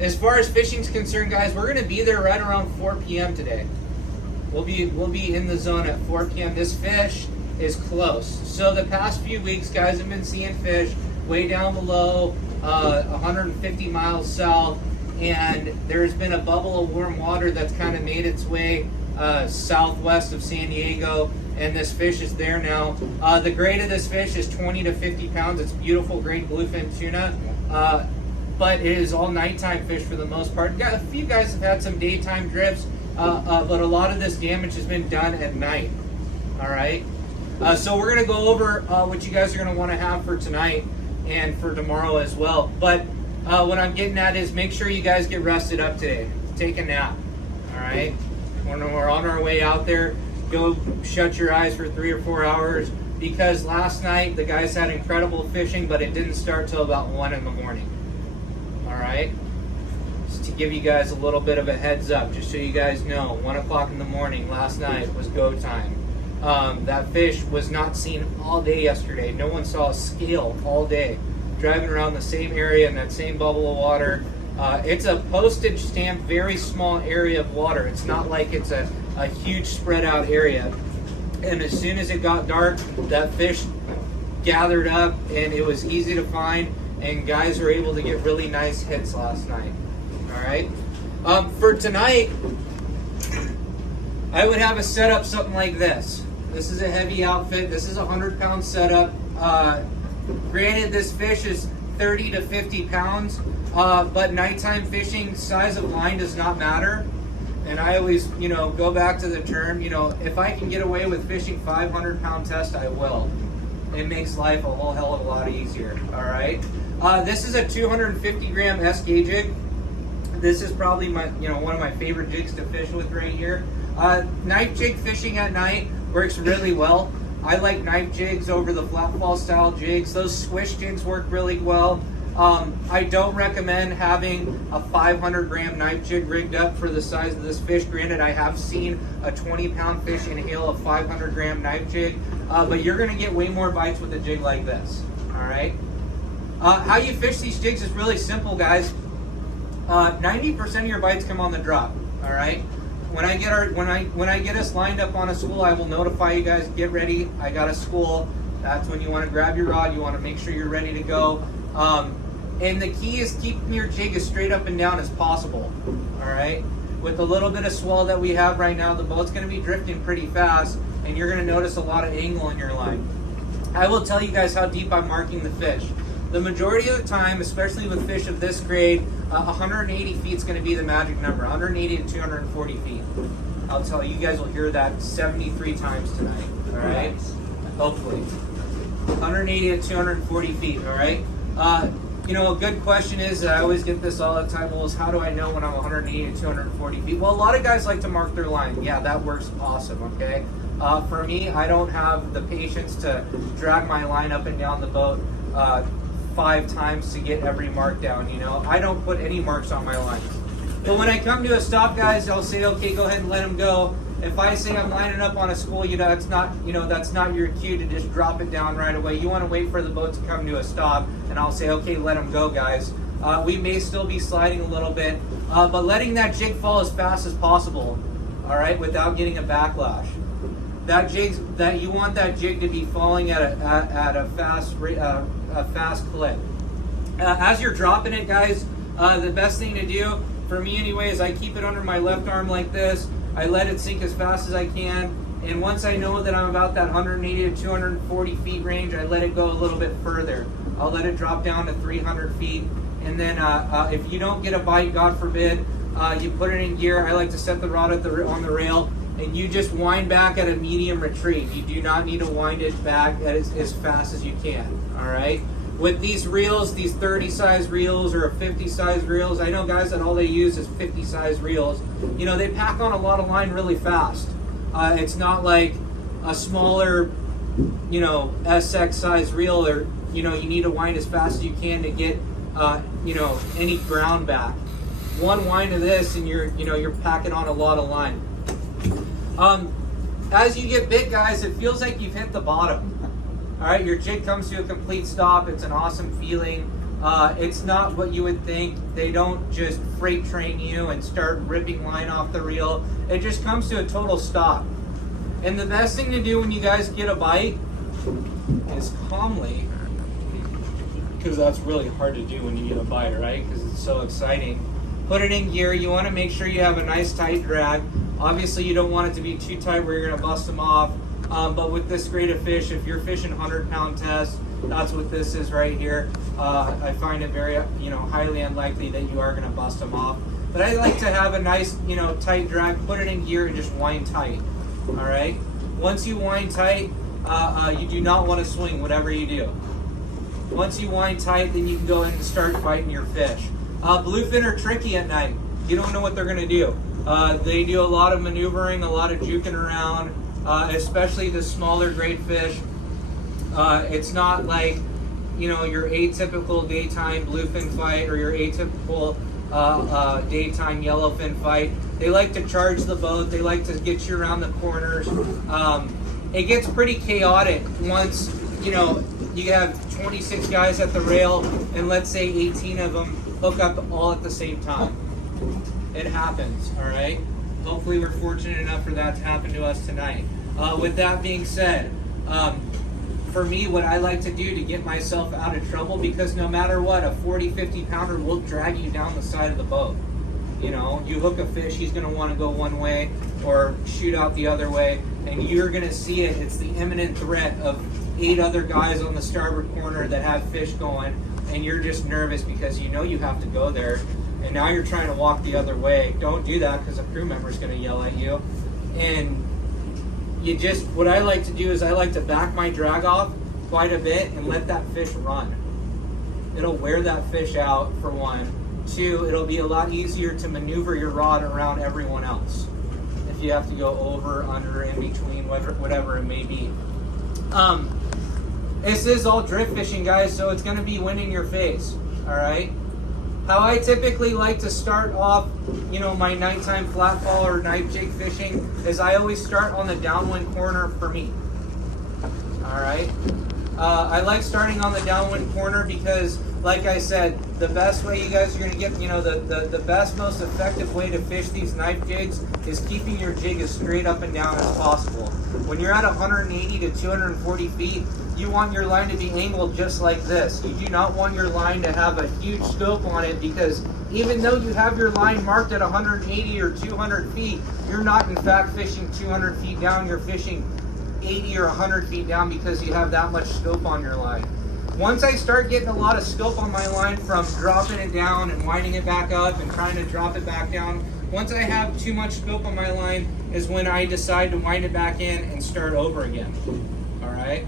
As far as fishing's concerned, guys, we're going to be there right around 4 p.m. today. We'll be in the zone at 4 p.m. This fish is close. So the past few weeks, guys have been seeing fish way down below, 150 miles south, and there's been a bubble of warm water that's kind of made its way southwest of San Diego, and this fish is there now. The grade of this fish is 20 to 50 pounds. It's beautiful grade bluefin tuna. But it is all nighttime fish for the most part. A few guys have had some daytime drifts, but a lot of this damage has been done at night. All right. So we're gonna go over what you guys are gonna want to have for tonight and for tomorrow as well. But what I'm getting at is make sure you guys get rested up today. Take a nap. All right. When we're on our way out there, go shut your eyes for 3 or 4 hours, because last night the guys had incredible fishing, but it didn't start till about 1 in the morning. All right, just to give you guys a little bit of a heads up, just so you guys know, 1 o'clock in the morning last night was go time. That fish was not seen all day yesterday. No one saw a scale all day. Driving around the same area in that same bubble of water. It's a postage stamp, very small area of water. It's not like it's a huge spread out area. And as soon as it got dark, that fish gathered up and it was easy to find. And guys were able to get really nice hits last night. All right. For tonight, I would have a setup something like this. This is a heavy outfit. This is a 100-pound setup. Granted, this fish is 30 to 50 pounds, but nighttime fishing, size of line does not matter. And I always, go back to the term, if I can get away with fishing 500-pound test, I will. It makes life a whole hell of a lot easier. All right. This is a 250-gram SK jig. This is probably my, one of my favorite jigs to fish with right here. Knife jig fishing at night works really well. I like knife jigs over the flat fall style jigs. Those swish jigs work really well. I don't recommend having a 500-gram knife jig rigged up for the size of this fish. Granted, I have seen a 20-pound fish inhale a 500-gram knife jig, but you're going to get way more bites with a jig like this. All right. How you fish these jigs is really simple, guys. 90% of your bites come on the drop. All right. When I get us lined up on a school, I will notify you guys. Get ready. I got a school. That's when you want to grab your rod. You want to make sure you're ready to go. And the key is keeping your jig as straight up and down as possible. All right. With the little bit of swell that we have right now, the boat's going to be drifting pretty fast, and you're going to notice a lot of angle in your line. I will tell you guys how deep I'm marking the fish. The majority of the time, especially with fish of this grade, 180 feet is going to be the magic number, 180 to 240 feet. I'll tell you, you guys will hear that 73 times tonight, all right? Hopefully. 180 to 240 feet, all right? A good question is, I always get this all the time, well, is how do I know when I'm 180 to 240 feet? Well, a lot of guys like to mark their line. Yeah, that works awesome, okay? For me, I don't have the patience to drag my line up and down the boat 5 times to get every mark down, I don't put any marks on my lines. But when I come to a stop, guys, I'll say, okay, go ahead and let them go. If I say I'm lining up on a school, that's not your cue to just drop it down right away. You want to wait for the boat to come to a stop, and I'll say, okay, let them go, guys. We may still be sliding a little bit, but letting that jig fall as fast as possible, all right, without getting a backlash. You want that jig to be falling at a fast clip. As you're dropping it, guys, the best thing to do, for me anyway, is I keep it under my left arm like this. I let it sink as fast as I can, And once I know that I'm about that 180 to 240 feet range, I let it go a little bit further. I'll let it drop down to 300 feet. And then if you don't get a bite, God forbid, you put it in gear. I like to set the rod on the rail, and you just wind back at a medium retrieve. You do not need to wind it back as fast as you can, all right? With these reels, these 30 size reels or 50 size reels, I know guys that all they use is 50 size reels. You know, they pack on a lot of line really fast. It's not like a smaller, you know, SX size reel, or, you know, you need to wind as fast as you can to get, you know, any ground back. One wind of this and you're packing on a lot of line. As you get bit, guys, it feels like you've hit the bottom. All right, your jig comes to a complete stop. It's an awesome feeling. It's not what you would think. They don't just freight train you and start ripping line off the reel. It just comes to a total stop. And the best thing to do when you guys get a bite is calmly, because that's really hard to do when you get a bite, right? Because it's so exciting. Put it in gear. You want to make sure you have a nice tight drag. Obviously, you don't want it to be too tight where you're going to bust them off. But with this grade of fish, if you're fishing 100-pound test, that's what this is right here. I find it very, you know, highly unlikely that you are going to bust them off. But I like to have a nice, you know, tight drag. Put it in gear and just wind tight. All right. Once you wind tight, you do not want to swing whatever you do. Once you wind tight, then you can go in and start biting your fish. Bluefin are tricky at night. You don't know what they're going to do. They do a lot of maneuvering, a lot of juking around, especially the smaller grade fish. It's not like, you know, your atypical daytime bluefin fight or your atypical daytime yellowfin fight. They like to charge the boat. They like to get you around the corners. It gets pretty chaotic once, you know, you have 26 guys at the rail and let's say 18 of them hook up all at the same time. It happens, all right? Hopefully we're fortunate enough for that to happen to us tonight. With that being said, for me, what I like to do to get myself out of trouble, because no matter what, a 40, 50 pounder will drag you down the side of the boat. You know, you hook a fish, he's gonna wanna go one way or shoot out the other way, and you're gonna see it. It's the imminent threat of 8 other guys on the starboard corner that have fish going, and you're just nervous because you know you have to go there, and now you're trying to walk the other way. Don't do that because a crew member is gonna yell at you. And you just, what I like to do is I like to back my drag off quite a bit and let that fish run. It'll wear that fish out, for one. 2, it'll be a lot easier to maneuver your rod around everyone else if you have to go over, under, in between, whatever it may be. This is all drift fishing, guys, so it's going to be wind in your face, all right? How I typically like to start off, you know, my nighttime flatfall or night jig fishing is I always start on the downwind corner for me, all right? I like starting on the downwind corner because, like I said, the best way you guys are going to get, you know, the best, most effective way to fish these knife jigs is keeping your jig as straight up and down as possible. When you're at 180 to 240 feet, you want your line to be angled just like this. You do not want your line to have a huge scope on it, because even though you have your line marked at 180 or 200 feet, you're not in fact fishing 200 feet down, you're fishing 80 or 100 feet down because you have that much scope on your line. Once I start getting a lot of scope on my line from dropping it down and winding it back up and trying to drop it back down, once I have too much scope on my line is when I decide to wind it back in and start over again. All right?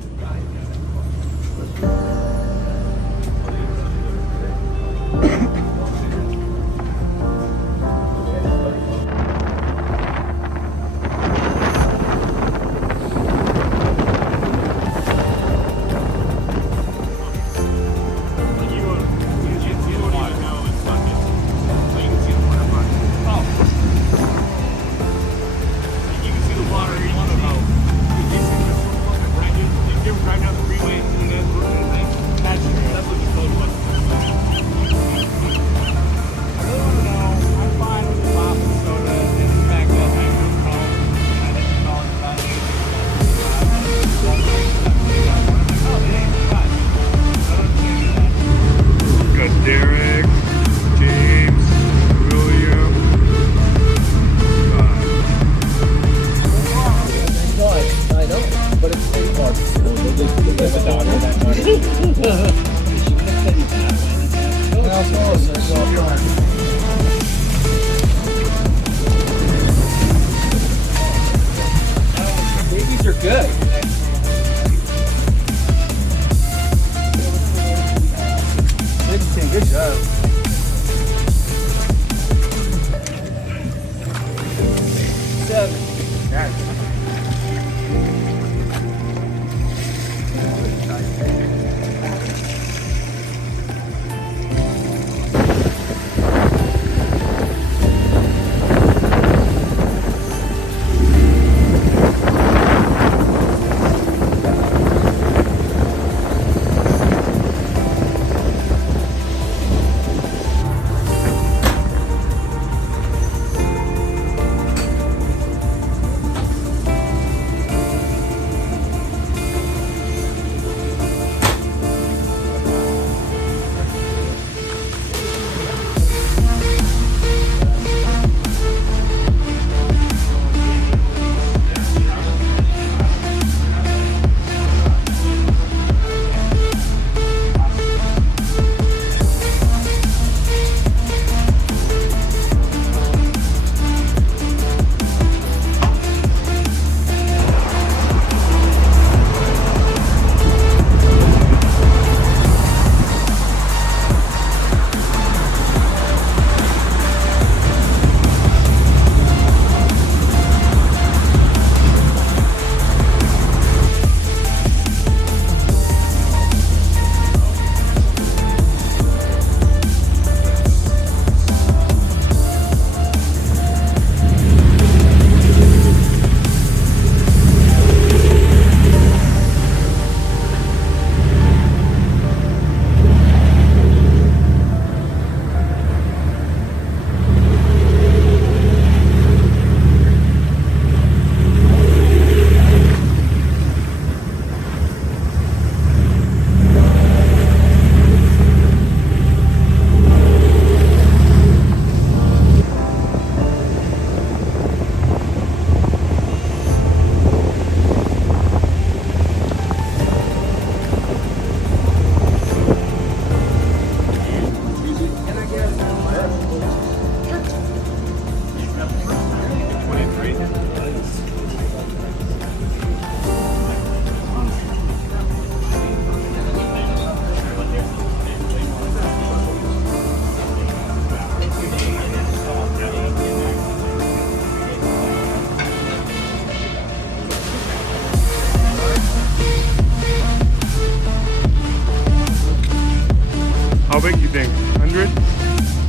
think? 100?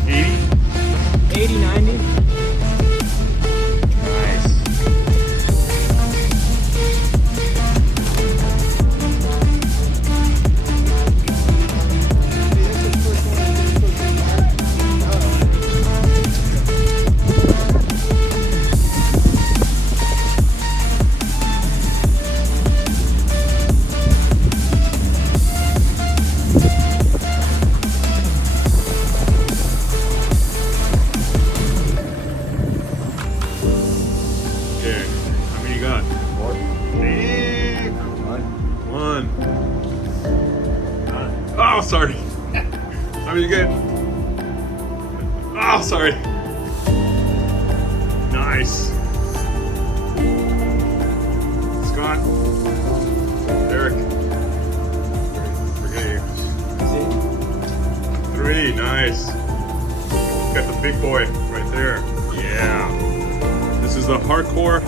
80? 80, 90. Nice. Oh, sorry. I mean, you good? Oh, sorry. Nice. Scott. Derek. Forget you. 3, nice. Got the big boy right there. Yeah. This is the hardcore